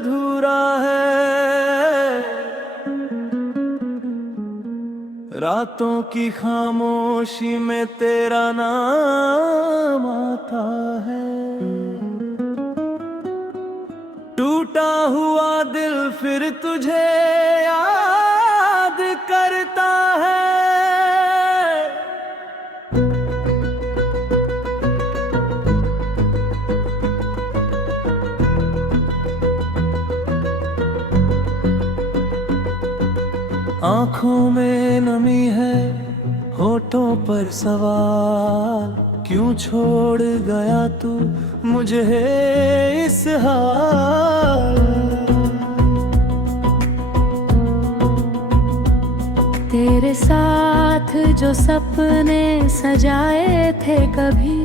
अधूरा है। रातों की खामोशी में तेरा नाम आता है। टूटा हुआ दिल फिर तुझे याद करता है। आँखों में नमी है, होठों पर सवाल, क्यों छोड़ गया तू मुझे इस हाल। तेरे साथ जो सपने सजाए थे कभी,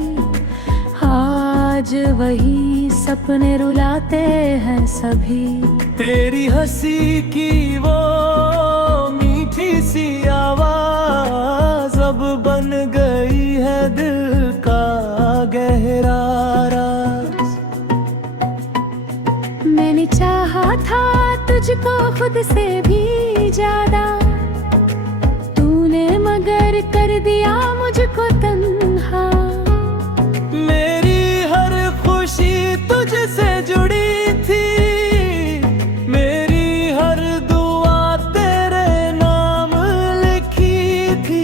आज वही सपने रुलाते हैं सभी। तेरी हंसी की वो मीठी सी आवाज अब बन गई है दिल का गहरा राज। मैंने चाहा था तुझको खुद से भी ज्यादा, तूने मगर कर दिया मुझको तन्हा। मेरी हर खुशी तुझसे जुड़ी थी, मेरी हर दुआ तेरे नाम लिखी थी।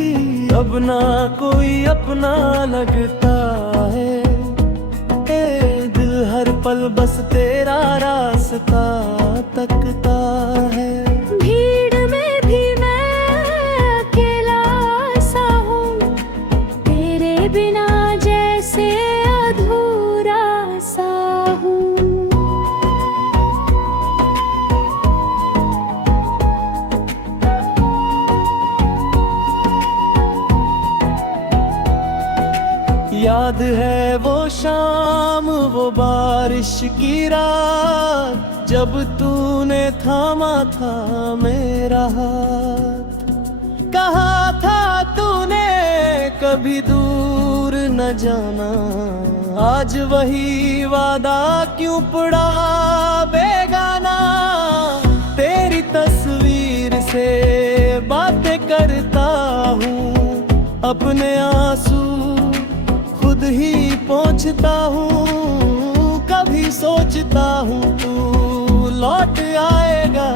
अब ना कोई अपना लगता है, ए दिल हर पल बस तेरा रास्ता तकता है। भीड़ में भी मैं अकेला सा हूँ, तेरे बिना जैसे अधूरा सा हूँ। याद है वो शाम, वो बारिश की रात, जब तूने थामा था मेरा हाथ। कहा था तूने कभी दूर न जाना, आज वही वादा क्यों पड़ा बेगाना। तेरी तस्वीर से बातें करता हूँ, अपने आंसू खुद ही पहुँचता हूँ। कभी सोचता हूँ तू लौट आएगा,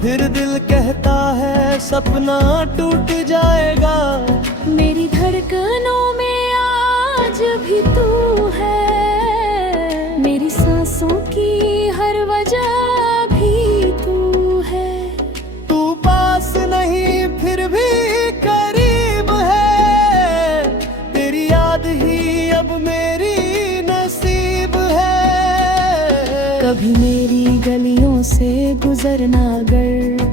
फिर दिल कहता है सपना टूट जाएगा। मेरी धड़कनों में आज भी तू है, मेरी सांसों की हर वजह भी तू है। तू पास नहीं फिर भी करीब है, तेरी याद ही अब मेरी नसीब है। कभी मेरी गलियों से गुजरना अगर,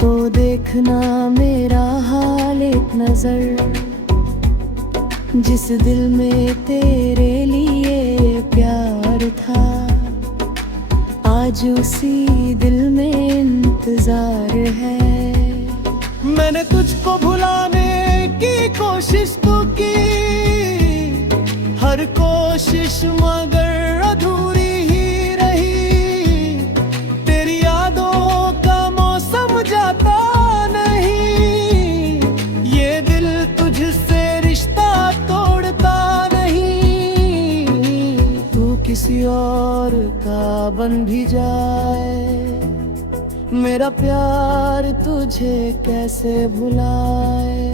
तो देखना मेरा हाल एक नजर। जिस दिल में तेरे लिए प्यार था, आज उसी दिल में इंतजार है। मैंने तुझको भुलाने की कोशिश तो की, हर कोशिश मगर अधूरी ही रही। तेरी यादों का मौसम जाता नहीं, ये दिल तुझसे रिश्ता तोड़ता नहीं। तू किसी और का बन भी जाए, मेरा प्यार तुझे कैसे भुलाए।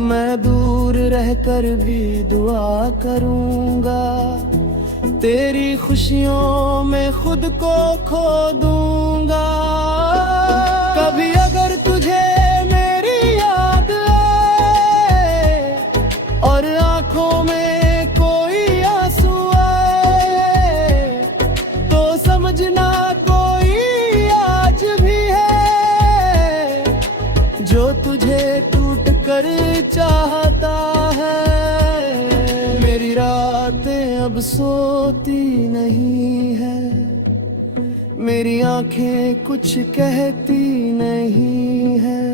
मैं दूर रहकर भी दुआ करूंगा, तेरी खुशियों में खुद को खो दूंगा। कभी अगर तुझे मेरी याद आए और आंखों में कोई आंसू आए, तो समझना कोई आज भी है जो तुझे टूट कर चाहता है। मेरी रातें अब सोती नहीं है, मेरी आंखें कुछ कहती नहीं है।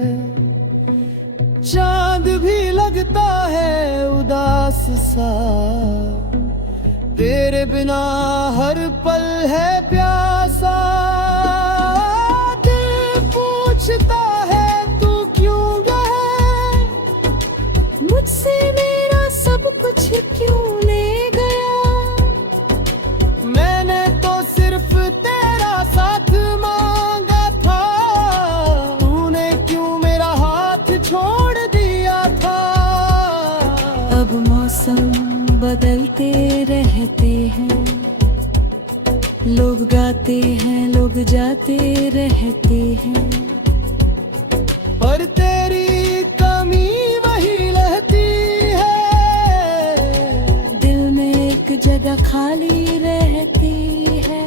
चांद भी लगता है उदास सा, तेरे तेरे बिना हर पल है प्यासा, दिल पूछता है तू क्यों गया, मुझसे मेरा सब कुछ क्यों ले गया। मैंने तो सिर्फ तेरा साथ मांगा था, तूने क्यों मेरा हाथ छोड़ दिया था। अब मौसम बदलते रहते हैं, लोग गाते हैं लोग जाते रहते हैं, पर तेरी कमी वही रहती है, दिल में एक जगह खाली रहती है।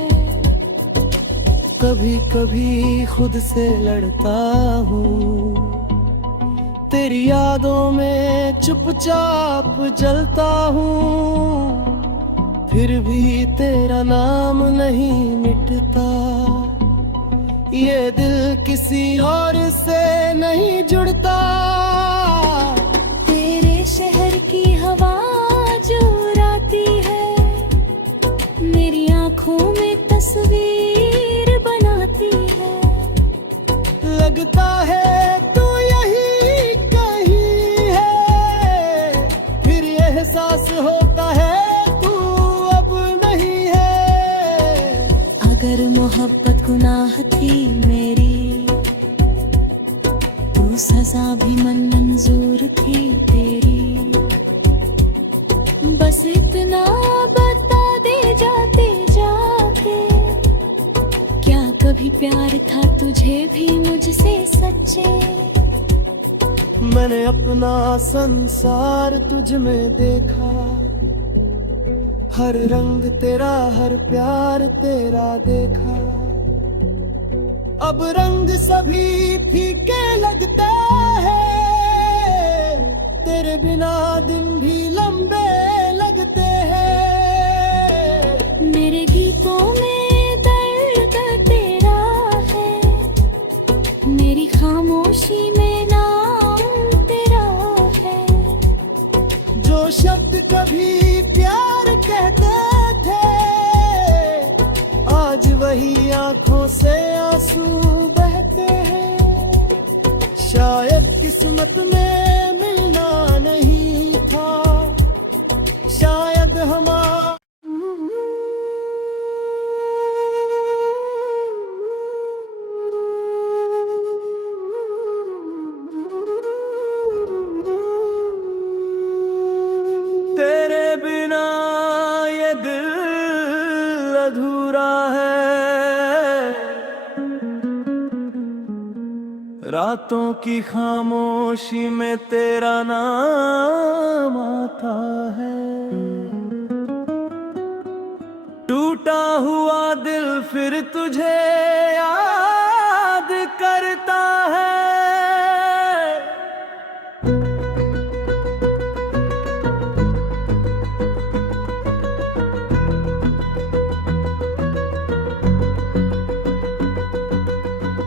कभी कभी खुद से लड़ता हूँ, तेरी यादों में चुपचाप जलता हूँ, फिर भी तेरा नाम नहीं मिटता। ये दिल किसी और से नहीं जुड़ता। तेरे शहर की हवा जो राती है, मेरी आंखों में तस्वीर बनाती है। लगता है तू यही कहीं है, फिर एहसास होता है तू अब नहीं है। अगर मोहब्बत गुनाह थी मेरी, तू सजा भी मंजूर थी तेरी। बस इतना बता दे जाते जाते, क्या कभी प्यार था तुझे भी मुझसे सच्चे। मैंने अपना संसार तुझ में देखा, हर रंग तेरा हर प्यार तेरा देखा। अब रंग सभी फीके लगते हैं, तेरे बिना दिन भी लंबे लगते हैं। मेरे गीतों में दर्द तेरा है, मेरी खामोशी में नाम तेरा है। जो शब्द कभी प्यार कहते थे, आज वही आंखों से आंसू बहते हैं। शायद किस्मत में मिलना नहीं था, शायद हमारा तेरे बिना ये दिल अधूरा है। रातों की खामोशी में तेरा नाम आता है। टूटा हुआ दिल फिर तुझे याद करता है।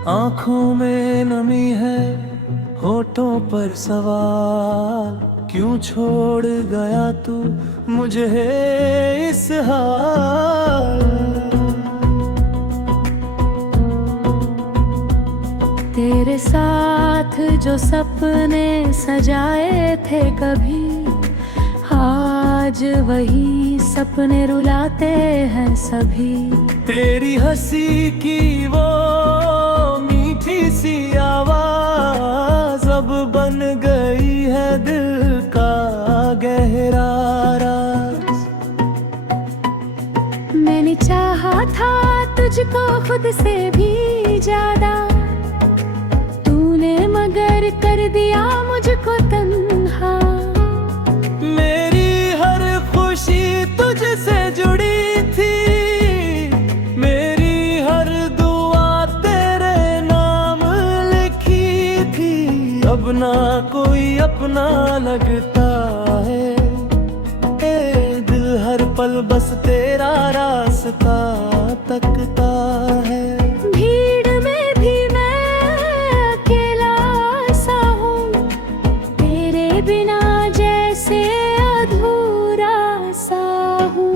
आँखों में नमी है, होठों पर सवाल, क्यों छोड़ गया तू मुझे इस हाल। तेरे साथ जो सपने सजाए थे कभी, आज वही सपने रुलाते हैं सभी। तेरी हंसी की वो मीठी सी आवाज अब बन गई है दिल का गहरा राज। मैंने चाहा था तुझको खुद से भी ज्यादा, तूने मगर कर दिया मुझको तन्हा। मेरी हर खुशी तुझसे जुड़ी थी, मेरी हर दुआ तेरे नाम लिखी थी। अब ना कोई अपना लगता है, ए दिल हर पल बस तेरा रास्ता तकता है। भीड़ में भी मैं अकेला सा हूँ, तेरे बिना जैसे अधूरा सा हूँ।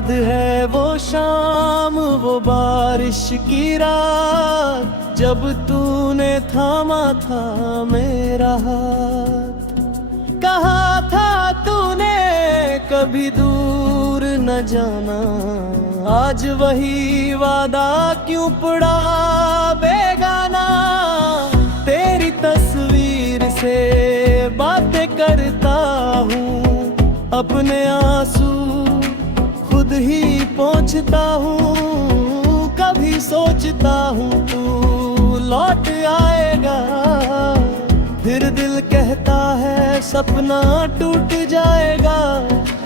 याद है वो शाम, वो बारिश की रात, जब तूने थामा था मेरा हाथ। कहा था तूने कभी दूर न जाना, आज वही वादा क्यों पड़ा बेगाना। तेरी तस्वीर से बातें करता हूँ, अपने आंसू खुद ही पोंछता हूँ। कभी सोचता हूँ तू लौट आएगा, फिर दिल कहता है सपना टूट जाएगा।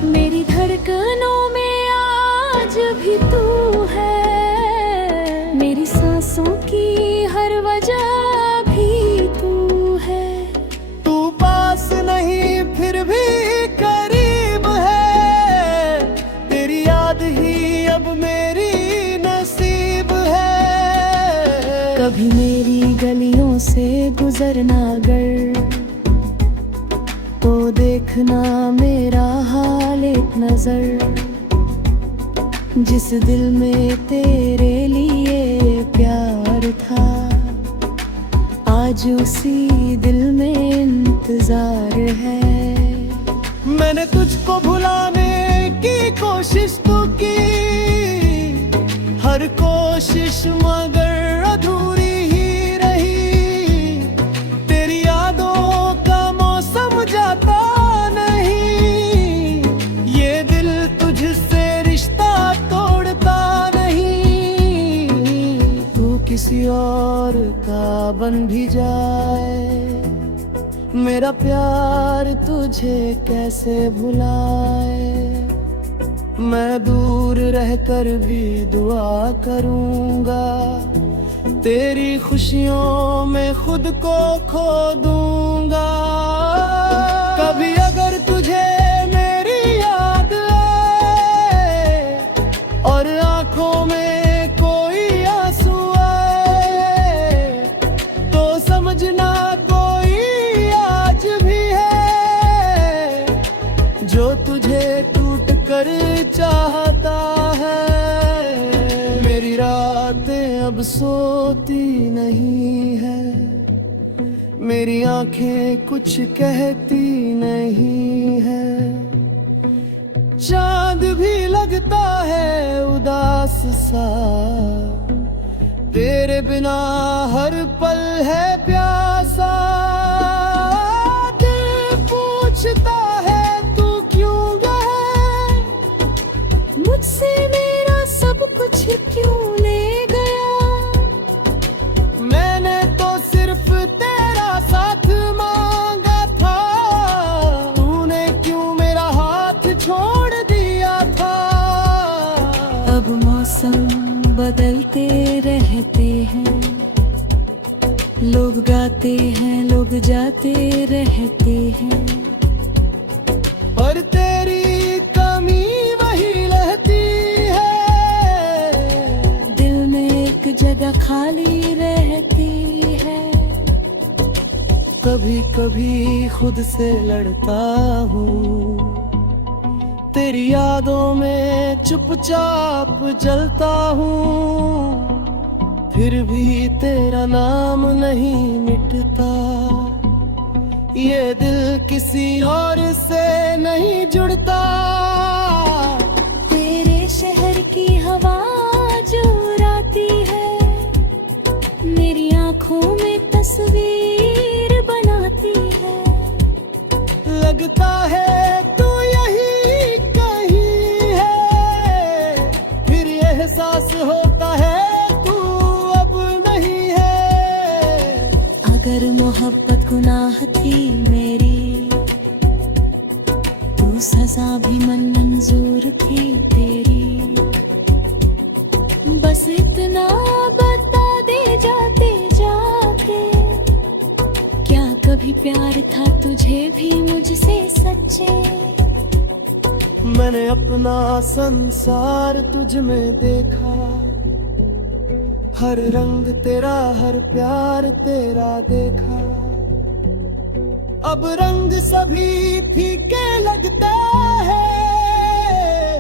मेरी धड़कनों में आज भी तू है, मेरी सांसों की हर वजह भी तू है। तू पास नहीं फिर भी करीब है, तेरी याद ही अब मेरी नसीब है। कभी मेरी गलियों से गुजरना अगर, तो देखना मेरा हाल एक नजर। जिस दिल में तेरे लिए प्यार था, आज उसी दिल में इंतजार है। मैंने तुझको भुलाने की कोशिश तो की, हर कोशिश मगर अधूरी ही रही। तेरी यादों का मौसम जाता नहीं, ये दिल तुझसे रिश्ता तोड़ता नहीं। तू किसी और का बन भी जाए, मेरा प्यार तुझे कैसे भुलाए। मैं दूर रहकर भी दुआ करूंगा, तेरी खुशियों में खुद को खो दूंगा। कभी अगर तुझे मेरी याद आए और आंखों में कोई आंसू आए, तो समझना कोई आज भी है जो तुझे टूट कर चाहता है। मेरी रातें अब सोती नहीं है, मेरी आंखें कुछ कहती नहीं है। चांद भी लगता है उदास सा, तेरे बिना हर पल है प्यासा। दिल पूछता है तू क्यों गया, मुझसे मेरा सब कुछ क्यों ले गया। मैंने तो सिर्फ तेरा साथ मांगा था, तूने क्यों मेरा हाथ छोड़ दिया था। अब मौसम बदलते रहते हैं, लोग गाते हैं लोग जाते रहते हैं, पर तेरी कमी वही रहती है। दिल में एक जगह खाली रहती है। कभी कभी खुद से लड़ता हूँ, तेरी यादों में चुपचाप जलता हूँ। फिर भी तेरा नाम नहीं मिटता, ये दिल किसी और से नहीं जुड़ता। तेरे शहर की हवा जो राती है, मेरी आंखों में तस्वीर बनाती है। लगता है तू यही कहीं है, फिर एहसास होता है तू अब नहीं है। अगर मोहब्बत गुनाह थी मेरी, तो सजा भी मंजूर थी तेरी। बस इतना बता दे जाते जाते, क्या कभी प्यार था तुझे भी मुझसे सच्चे। मैंने अपना संसार तुझ में देखा, हर रंग तेरा हर प्यार तेरा देखा। अब रंग सभी फीके लगते हैं,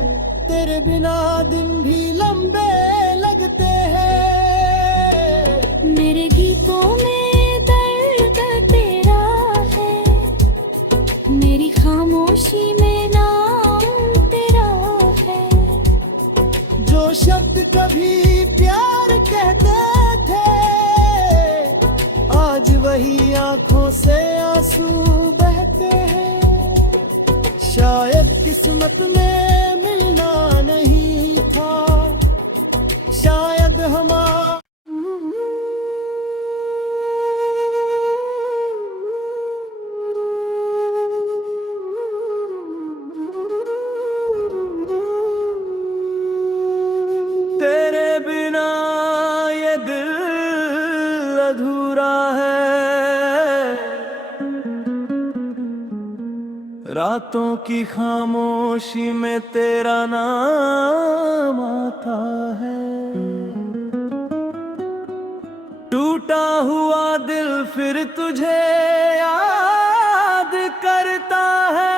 तेरे बिना दिन भी लंबे लगते हैं। मेरे गीतों में दर्द तेरा है, मेरी खामोशी में नाम तेरा है। जो शब्द कभी प्यार कहते थे, आज वही आंखों से आंसू बहते हैं। शायद किस्मत में मिलना नहीं था, शायद हमारा तेरे बिना ये दिल अधूरा है। रातों की खामोशी में तेरा नाम आता है। टूटा हुआ दिल फिर तुझे याद करता है।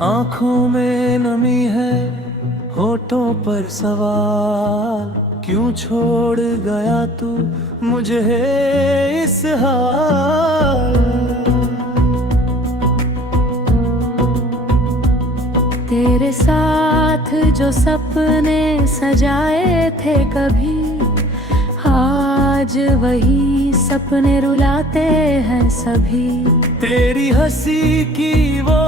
आँखों में नमी है, होठों पर सवाल, क्यों छोड़ गया तू मुझे इस हाल। तेरे साथ जो सपने सजाए थे कभी, आज वही सपने रुलाते हैं सभी। तेरी हंसी की वो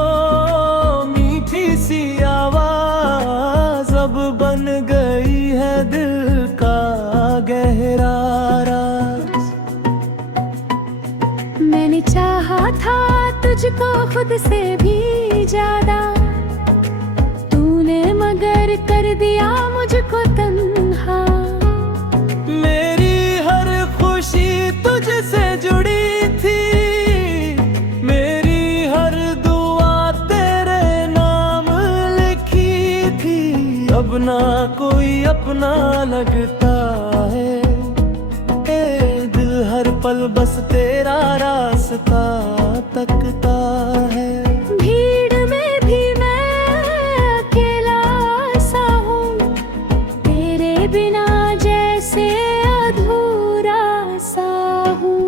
मीठी सी आवाज अब बन गई है दिल का गहरा राज। मैंने चाहा था तुझको खुद से भी ज्यादा, तूने मगर कर दिया मुझको तन्हा। मेरी हर खुशी तुझसे जुड़ी थी, मेरी हर दुआ तेरे नाम लिखी थी। अब ना कोई अपना लगता है, ए दिल हर पल बस तेरा रास्ता तकता है। भीड़ में भी मैं अकेला सा हूँ, तेरे बिना जैसे अधूरा सा हूँ।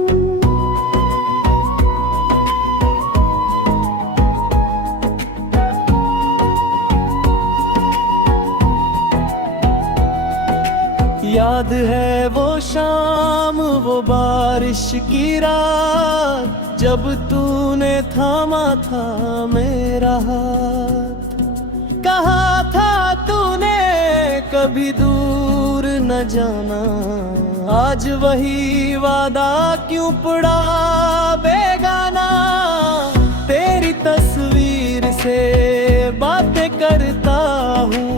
याद है वो शाम, वो बारिश की रात, जब तूने थामा था मेरा हाथ। कहा था तूने कभी दूर न जाना, आज वही वादा क्यों पड़ा बेगाना। तेरी तस्वीर से बातें करता हूँ,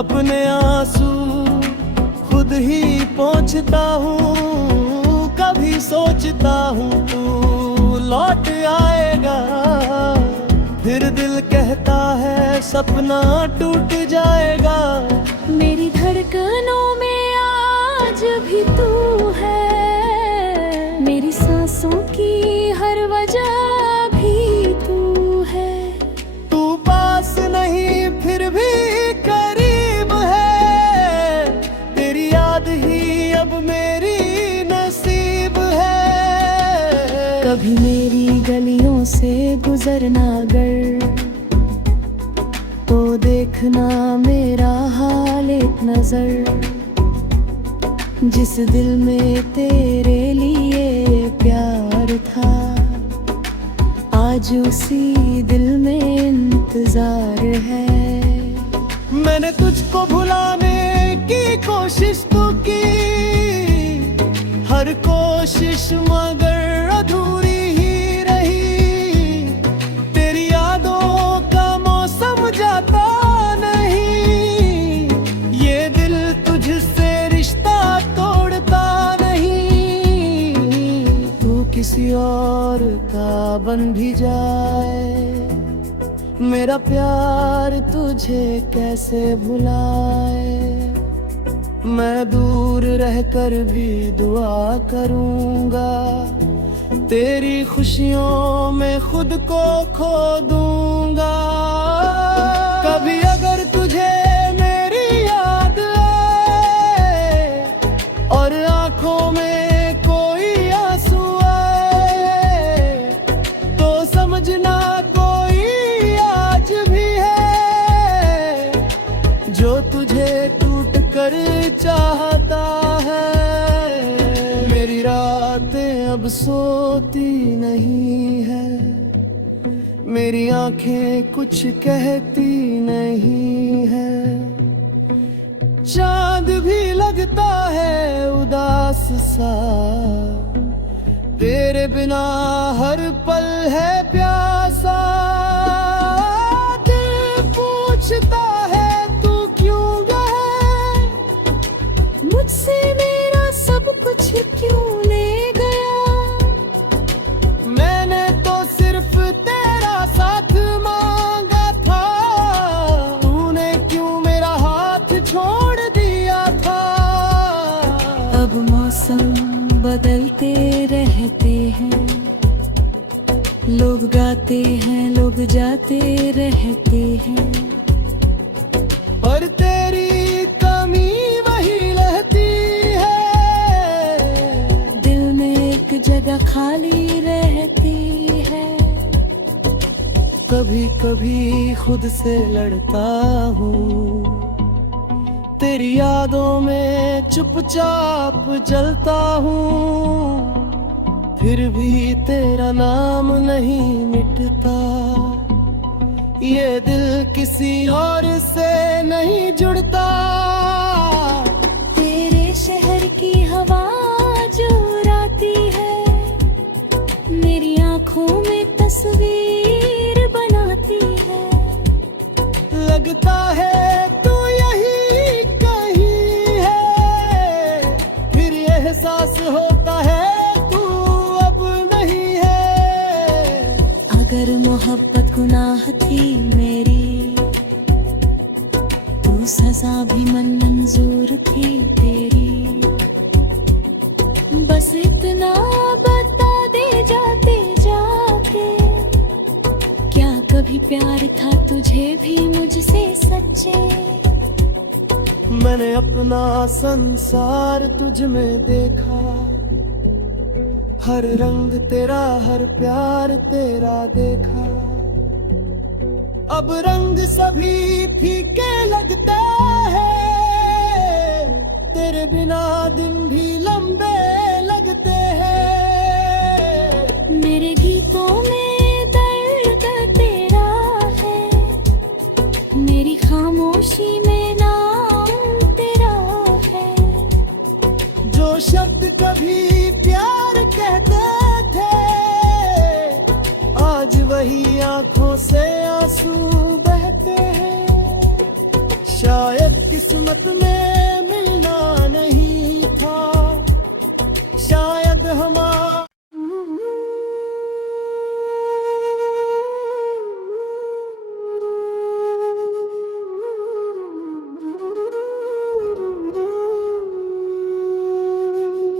अपने आंसू खुद ही पहुँचता हूँ। कभी सोचता हूँ तू लौट आएगा, फिर दिल कहता है सपना टूट जाएगा। मेरी धड़कनों में आज भी तू है, मेरी सांसों की हर वजह भी तू है। तू पास नहीं फिर भी करीब है, तेरी याद ही अब मेरी नसीब है। कभी मेरी गलियों से गुजरना अगर, तो देखना मेरा हाल एक नजर। जिस दिल में तेरे लिए प्यार था, आज उसी दिल में इंतजार है। मैंने तुझको भुलाने की कोशिश तो की, हर कोशिश मगर अधूरी ही रही। तेरी यादों का मौसम जाता नहीं, ये दिल तुझसे रिश्ता तोड़ता नहीं। तू किसी और का बन भी जाए, मेरा प्यार तुझे कैसे भुलाए। मैं दूर रहकर भी दुआ करूंगा, तेरी खुशियों में खुद को खो दूंगा। कभी अगर तुझे मेरी याद आए और आंखों में कोई आंसू आए, तो समझना कोई आज भी है जो तुझे टूट कर चाहता है। मेरी रातें अब सोती नहीं है, मेरी आंखें कुछ कहती नहीं है। चांद भी लगता है उदास सा, तेरे बिना हर पल है प्यासा। दिल पूछता है तू क्यों गया, मुझसे मेरा सब कुछ क्यों ले गया। मैंने तो सिर्फ तेरा साथ मांगा था, तूने क्यों मेरा हाथ छोड़ दिया था। अब मौसम बदलते रहते हैं, लोग गाते हैं लोग जाते रहते हैं, पर तेरी कमी वही रहती है, दिल में एक जगह खाली रहती है। कभी कभी खुद से लड़ता हूँ, तेरी यादों में चुपचाप जलता हूँ, फिर भी तेरा नाम नहीं मिटता। ये दिल किसी और से नहीं जुड़ता। तेरे शहर की हवा जो राती है, मेरी आंखों में तस्वीर बनाती है। लगता है तू यही कहीं है, फिर एहसास होता है तू अब नहीं है। अगर मोहब्बत गुनाह थी मेरी, तू सजा भी मंजूर थी तेरी। बस इतना बता दे जाते जाते, क्या कभी प्यार था तुझे भी मुझसे सच्चे। मैंने अपना संसार तुझ में देखा, हर रंग तेरा हर प्यार तेरा देखा। अब रंग सभी फीके लगते हैं, तेरे बिना दिन भी लंबे लगते हैं। मेरे गीतों में दर्द तेरा है, मेरी खामोशी में नाम तेरा है। जो शब्द कभी प्यार कहते थे, आज वही आंखों से आंसू बहते हैं। शायद किस्मत में मिलना नहीं था, शायद हमारा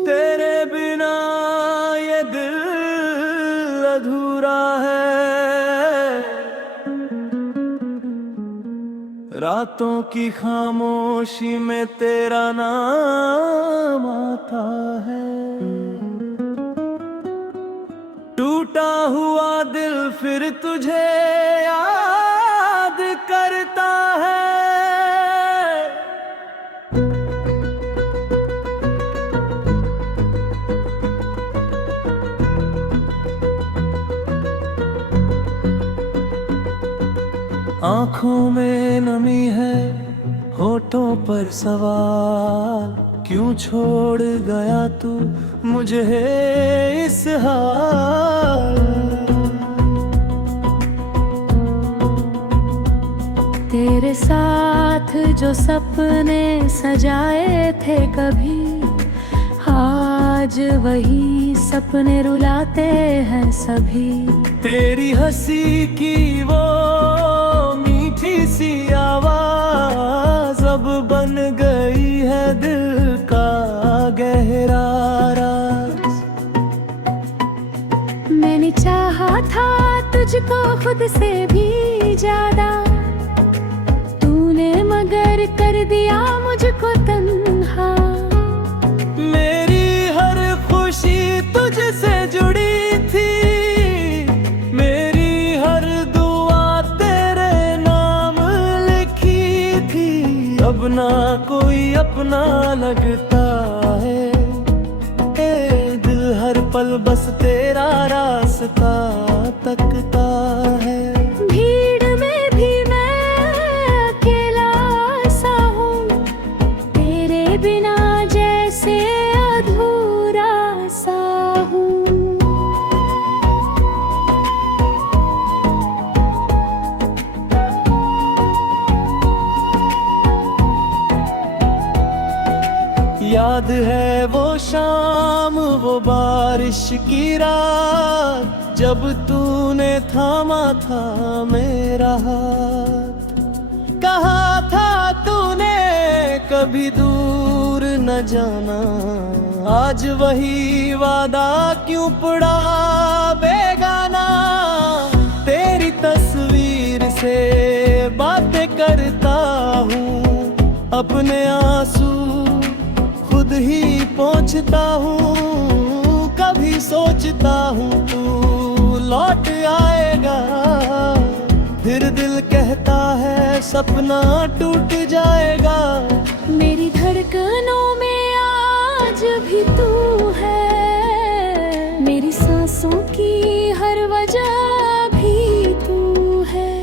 तेरे बिना ये दिल अधूरा है। रातों की खामोशी में तेरा नाम आता है। टूटा हुआ दिल फिर तुझे याद करता है। आँखों में नमी है, होठों पर सवाल, क्यों छोड़ गया तू मुझे इस हाल। तेरे साथ जो सपने सजाए थे कभी, आज वही सपने रुलाते हैं सभी। तेरी हंसी की वो मीठी सी आवाज अब बन गई है दिल का गहरा राज। मैंने चाहा था तुझको खुद से भी ज्यादा, तूने मगर कर दिया मुझको तन्हा। मेरी हर खुशी तुझसे जुड़ी थी, मेरी हर दुआ तेरे नाम लिखी थी। अब ना कोई अपना लगता है, ए दिल हर पल बस तेरा रास्ता तकता है। भीड़ में भी मैं अकेला सा हूँ, तेरे बिना जैसे अधूरा सा हूँ। याद है वो शाम वो बारिश की रात, जब तूने थामा था मेरा हाथ। कहा था तूने कभी दूर न जाना, आज वही वादा क्यों पड़ा बेगाना। तेरी तस्वीर से बातें करता हूँ, अपने आंसू खुद ही पहुँचता हूँ। कभी सोचता हूँ तू लौट आएगा, फिर दिल कहता है सपना टूट जाएगा। मेरी धड़कनों में आज भी तू है, मेरी सांसों की हर वजह भी तू है।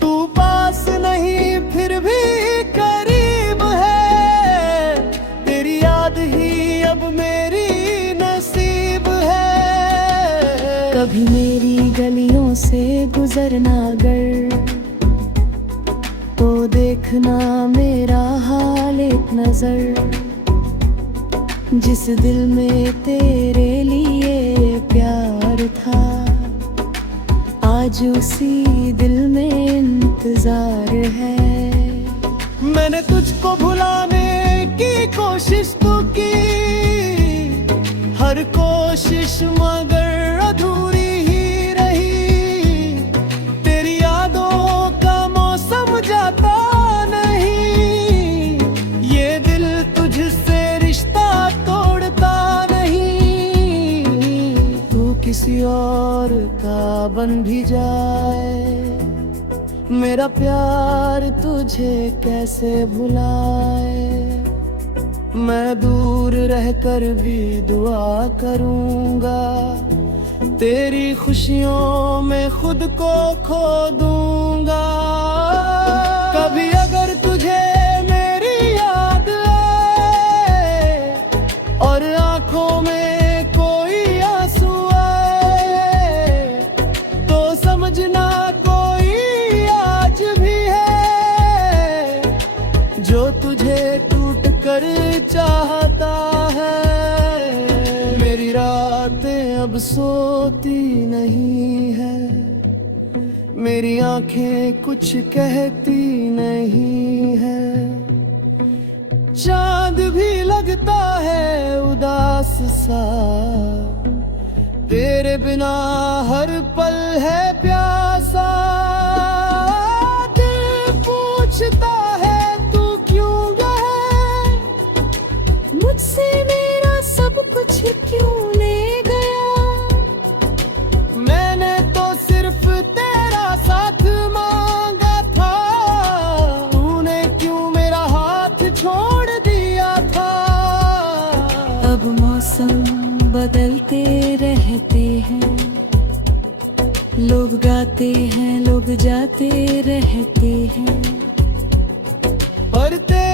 तू पास नहीं फिर भी करीब है, तेरी याद ही अब मेरी नसीब है। कभी मेरी गलियों से गुजरना अगर, तो देखना मेरा हाल एक नजर। जिस दिल में तेरे लिए प्यार था, आज उसी दिल में इंतजार है। मैंने तुझको भुलाने की कोशिश तो की, हर कोशिश मगर अधूरी ही रही। तेरी यादों का मौसम जाता नहीं, ये दिल तुझसे रिश्ता तोड़ता नहीं। तू किसी और का बन भी जाए, मेरा प्यार तुझे कैसे भुलाए। मैं दूर रहकर भी दुआ करूंगा, तेरी खुशियों में खुद को खो दूंगा। कभी अगर तुझे मेरी याद आए और आंखों में कोई आंसू आए, तो समझना कोई आज भी है जो तुझे टूट कर चाहता है। मेरी रातें अब सोती नहीं है, मेरी आंखें कुछ कहती नहीं है। चांद भी लगता है उदास सा, तेरे बिना हर पल है प्यासा। दिल पूछता है तू क्यों गया, मुझसे मेरा सब कुछ क्यों ले गया। मैंने तो सिर्फ तेरा साथ मांगा था, तूने क्यों मेरा हाथ छोड़ दिया था। अब मौसम बदलते रहते हैं, लोग गाते हैं लोग जाते रहते हैं, पर तेरे